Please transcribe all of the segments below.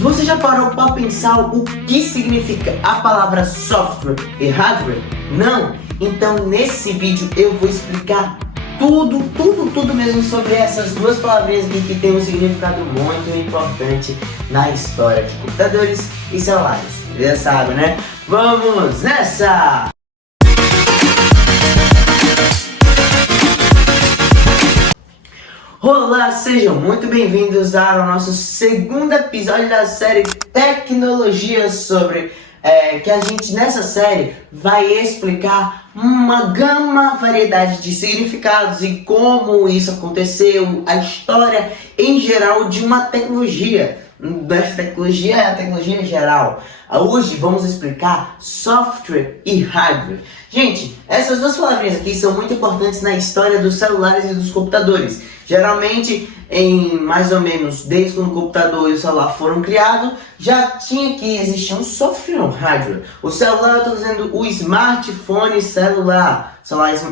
Você já parou para pensar o que significa a palavra software e hardware? Não? Então nesse vídeo eu vou explicar tudo mesmo sobre essas duas palavrinhas aqui que tem um significado muito importante na história de computadores e celulares. Já sabe, né? Vamos nessa! Olá, sejam muito bem-vindos ao nosso segundo episódio da série Tecnologia sobre que a gente nessa série vai explicar uma variedade de significados e como isso aconteceu, a história em geral de uma tecnologia. Dessa tecnologia é a tecnologia em geral. Hoje vamos explicar software e hardware. Gente, essas duas palavrinhas aqui são muito importantes na história dos celulares e dos computadores. Geralmente, mais ou menos desde quando o computador e o celular foram criados, já tinha que existir um software e um hardware. O celular, eu estou dizendo o smartphone celular,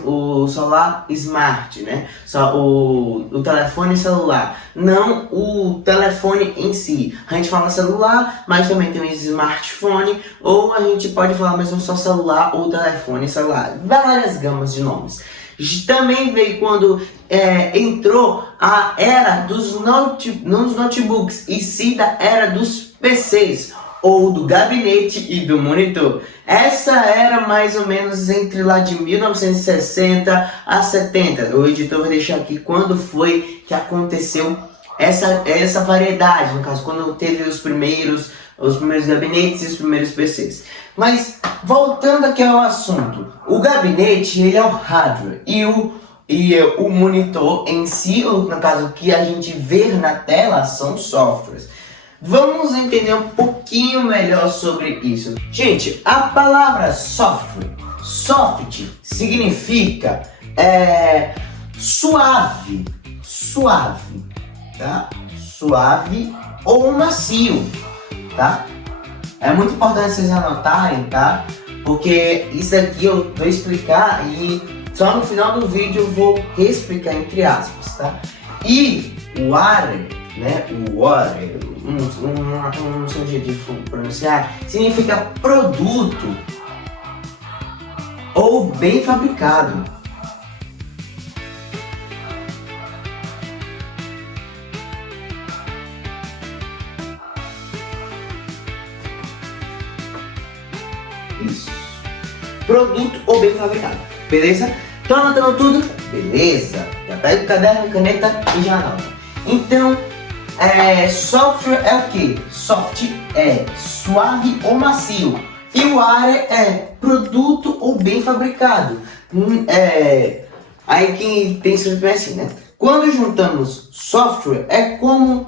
o celular smart, né? O telefone celular, não o telefone em si. A gente fala celular, mas também tem o smartphone, ou a gente pode falar mesmo só celular ou telefone celular. Várias gamas de nomes. Também veio quando entrou a era dos notebooks e sim da era dos PCs, ou do gabinete e do monitor. Essa era mais ou menos entre lá de 1960 a 70. O editor vai deixar aqui quando foi que aconteceu essa variedade, no caso, quando teve os primeiros gabinetes e os primeiros PCs. Mas, voltando aqui ao assunto, o gabinete, ele é o hardware, e o monitor em si, ou no caso, o que a gente vê na tela, são softwares. Vamos entender um pouquinho melhor sobre isso. Gente, a palavra software, soft, significa suave, tá? Suave ou macio, tá? É muito importante vocês anotarem, tá? Porque isso aqui eu vou explicar e só no final do vídeo eu vou explicar entre aspas, tá? E water, né? O water, não sei o jeito de pronunciar, significa produto ou bem fabricado. Isso. Produto ou bem fabricado. Beleza? Estão anotando tudo? Beleza. Já pega o caderno, caneta e já anota. Então, software é o que? Soft é suave ou macio. E o hardware é produto ou bem fabricado. Aí quem tem que assim, né? Quando juntamos software, é como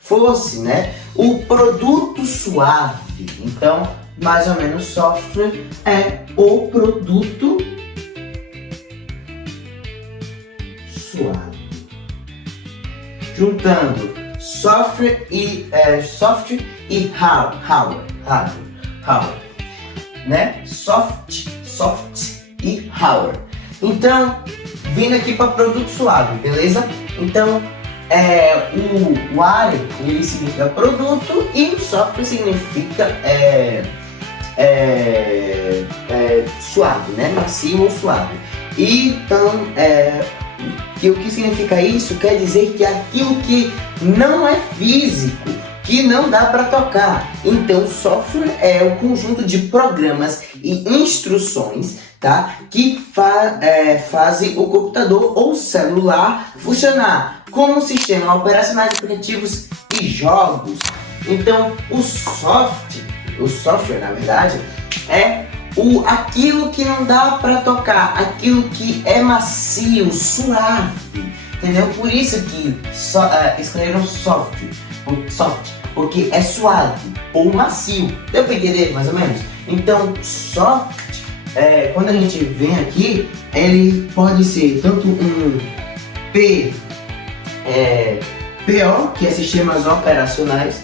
fosse, né? O produto suave. Então, mais ou menos, software é o produto suave. Juntando software e hardware, né? Soft e hardware. Então, vindo aqui para produto suave, beleza? Então, o hardware, ele significa produto e o software significa suave, né? Macio ou suave. Então, o que significa isso? Quer dizer que aquilo que não é físico, que não dá para tocar. Então, software é o conjunto de programas e instruções, tá? Que fazem o computador ou celular funcionar como sistema operacional de aplicativos e jogos. Então, o software, na verdade, é aquilo que não dá para tocar, aquilo que é macio, suave, entendeu? Por isso que escolheram soft, porque é suave ou macio. Deu para entender mais ou menos? Então, soft, quando a gente vem aqui, ele pode ser tanto um PO, que é sistemas operacionais,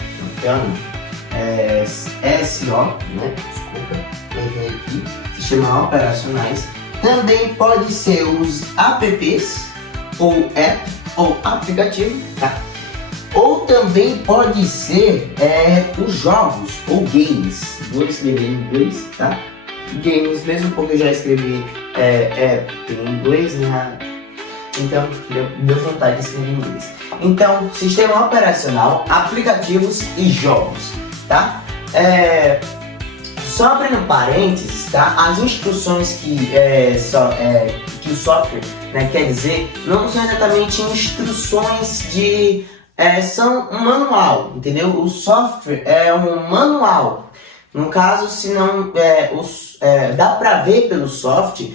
SO, né? Desculpa, errei aqui, sistemas operacionais. Também pode ser os apps, ou app, ou aplicativo, tá? Ou também pode ser os jogos ou games. Vou escrever em inglês, tá? Games, mesmo porque eu já escrevi em inglês, né? Então deu vontade de escrever em inglês. Então, sistema operacional, aplicativos e jogos, tá? Só abrindo parênteses, tá? As instruções que o software, né, quer dizer, não são exatamente instruções de... são um manual, entendeu? O software é um manual. No caso, se não... dá pra ver pelo software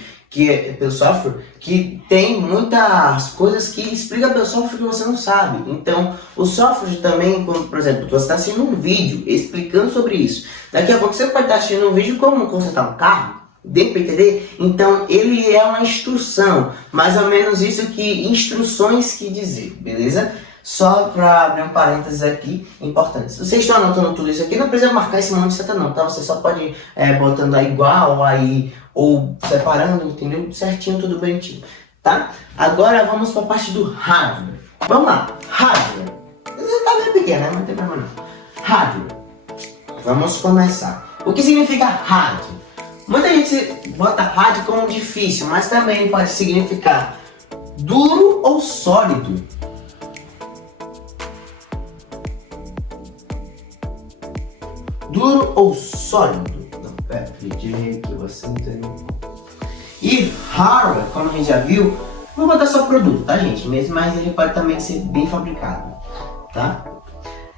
que tem muitas coisas que explica pelo software que você não sabe. Então, o software também, quando, por exemplo, você está assistindo um vídeo explicando sobre isso. Daqui a pouco você pode estar assistindo um vídeo como consertar um carro, deu para entender? Então, ele é uma instrução, mais ou menos isso que instruções que dizer, beleza? Só para abrir um parênteses aqui, importante. Se vocês estão anotando tudo isso aqui, não precisa marcar esse monte de seta não, tá? Você só pode ir botando aí igual, aí, ou separando, entendeu? Certinho, tudo bonitinho, tá? Agora vamos para a parte do hardware. Vamos lá, hardware. Você tá bem pequeno, né? Não tem problema não. Hardware. Vamos começar. O que significa hard? Muita gente bota hard como difícil, mas também pode significar duro ou sólido. Duro ou sólido? Não, que você entendeu. E hardware, como a gente já viu, vou botar só produto, tá, gente? Mesmo, mas ele pode também ser bem fabricado, tá?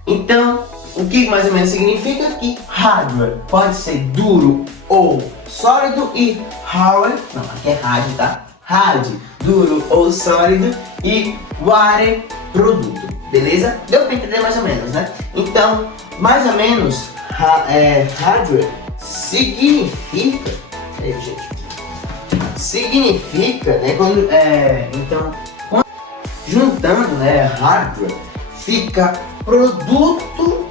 Então, o que mais ou menos significa que hardware pode ser duro ou sólido e hardware, não, aqui é hard, tá? Hard, duro ou sólido e ware, produto, beleza? Deu pra entender mais ou menos, né? Então, mais ou menos, hardware significa, né, quando, então, juntando, né, hardware, fica produto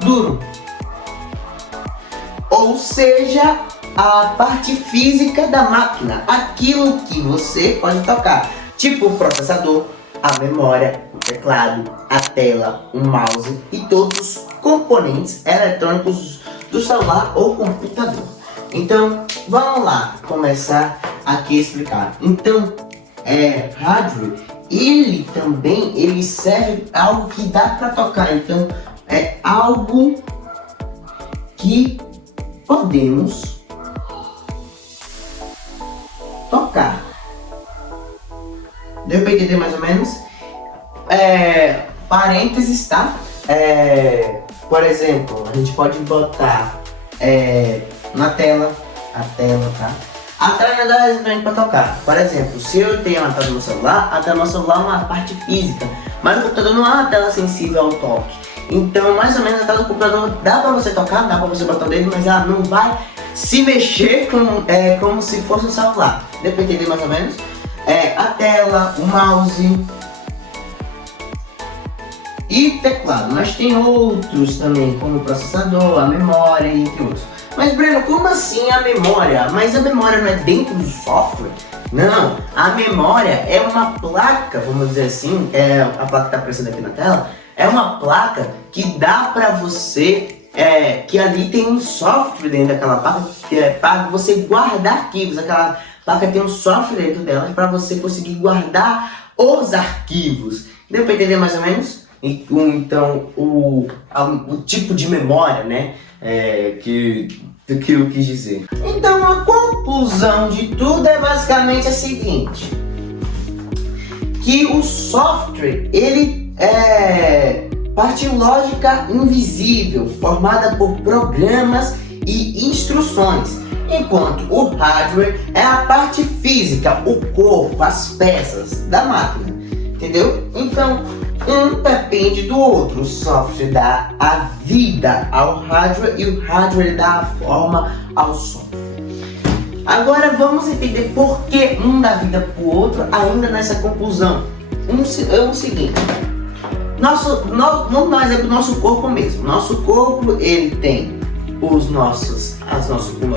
duro, ou seja, a parte física da máquina, aquilo que você pode tocar, tipo o processador, a memória, o teclado, a tela, o mouse e todos os componentes eletrônicos do celular ou computador. Então, vamos lá começar aqui a explicar. Então, hardware, ele serve algo que dá para tocar. Então, é algo que podemos tocar. Deu para entender mais ou menos? Parênteses, tá? Por exemplo, a gente pode botar na tela, tá? A tela não dá exatamente para tocar. Por exemplo, se eu tenho a tela do meu celular, a tela do meu celular é uma parte física, mas o computador não é uma tela sensível ao toque. Então, mais ou menos, a tela do computador dá para você tocar, dá para você botar o dedo, mas ela não vai se mexer como se fosse um celular. Deu para entender mais ou menos? A tela, o mouse e teclado, mas tem outros também, como o processador, a memória, entre outros. Mas Breno, como assim a memória? Mas a memória não é dentro do software? Não, a memória é uma placa, vamos dizer assim, a placa que está aparecendo aqui na tela, é uma placa que dá para você, que ali tem um software dentro daquela placa, que é para você guardar arquivos. Aquela placa tem um software dentro dela para você conseguir guardar os arquivos. Deu para entender mais ou menos? Então, o tipo de memória, né, que eu quis dizer. Então, a conclusão de tudo é basicamente a seguinte: que o software, ele é parte lógica invisível, formada por programas e instruções, enquanto o hardware é a parte física, o corpo, as peças da máquina, entendeu? Então, um depende do outro. O software dá a vida ao hardware e o hardware dá a forma ao software. Agora vamos entender por que um dá vida para o outro ainda nessa conclusão. É o seguinte: vamos dar exemplo do nosso corpo mesmo. Nosso corpo, ele tem o nosso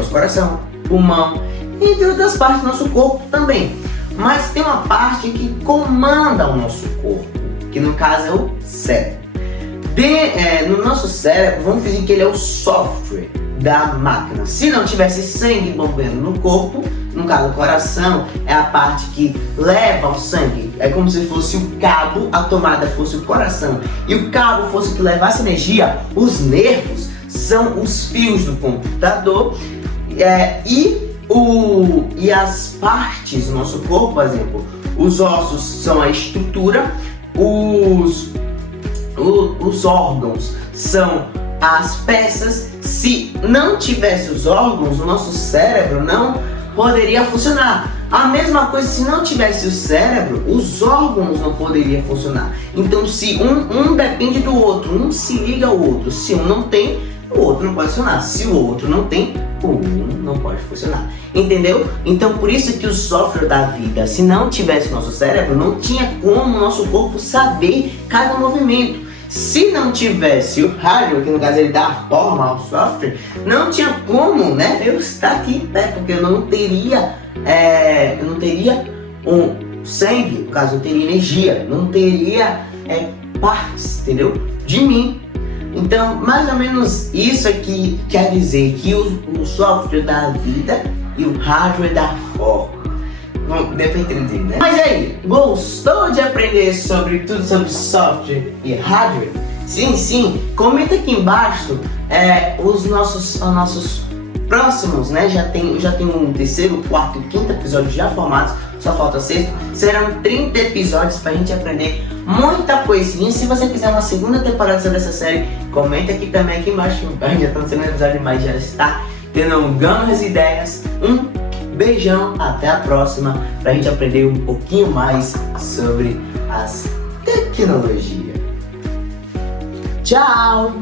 coração, pulmão, entre outras partes do nosso corpo também. Mas tem uma parte que comanda o nosso corpo. que no caso é o cérebro. No nosso cérebro, vamos fingir que ele é o software da máquina. Se não tivesse sangue bombando no corpo, no caso o coração é a parte que leva o sangue, é como se fosse o cabo, a tomada fosse o coração e o cabo fosse o que levasse energia. Os nervos são os fios do computador e as partes do nosso corpo, por exemplo, os ossos são a estrutura, os órgãos são as peças. Se não tivesse os órgãos, o nosso cérebro não poderia funcionar. A mesma coisa, se não tivesse o cérebro, os órgãos não poderiam funcionar. Então, se um depende do outro, um se liga ao outro. Se um não tem, o outro não pode funcionar. Se o outro não tem, o um não pode funcionar. Entendeu? Então, por isso que o software da vida, se não tivesse o nosso cérebro, não tinha como o nosso corpo saber cada movimento. Se não tivesse o hardware, que no caso ele dá forma ao software, não tinha como, né, eu estar aqui, né, porque eu não teria um sangue, no caso eu teria energia, não teria partes, entendeu, de mim. Então, mais ou menos isso aqui quer dizer que o software dá vida e o hardware dá forma. Bom, deu pra entender, né? Mas aí, gostou de aprender sobre tudo sobre software e hardware? Sim, comenta aqui embaixo os nossos próximos, né? Já tem um terceiro, quarto e quinto episódio já formados, só falta sexto. Serão 30 episódios pra gente aprender muita coisinha. Se você quiser uma segunda temporada sobre essa série, comenta aqui também aqui embaixo. Já tá no segundo episódio, mas já está tendo grandes ideias. Beijão, até a próxima, pra gente aprender um pouquinho mais sobre as tecnologias. Tchau!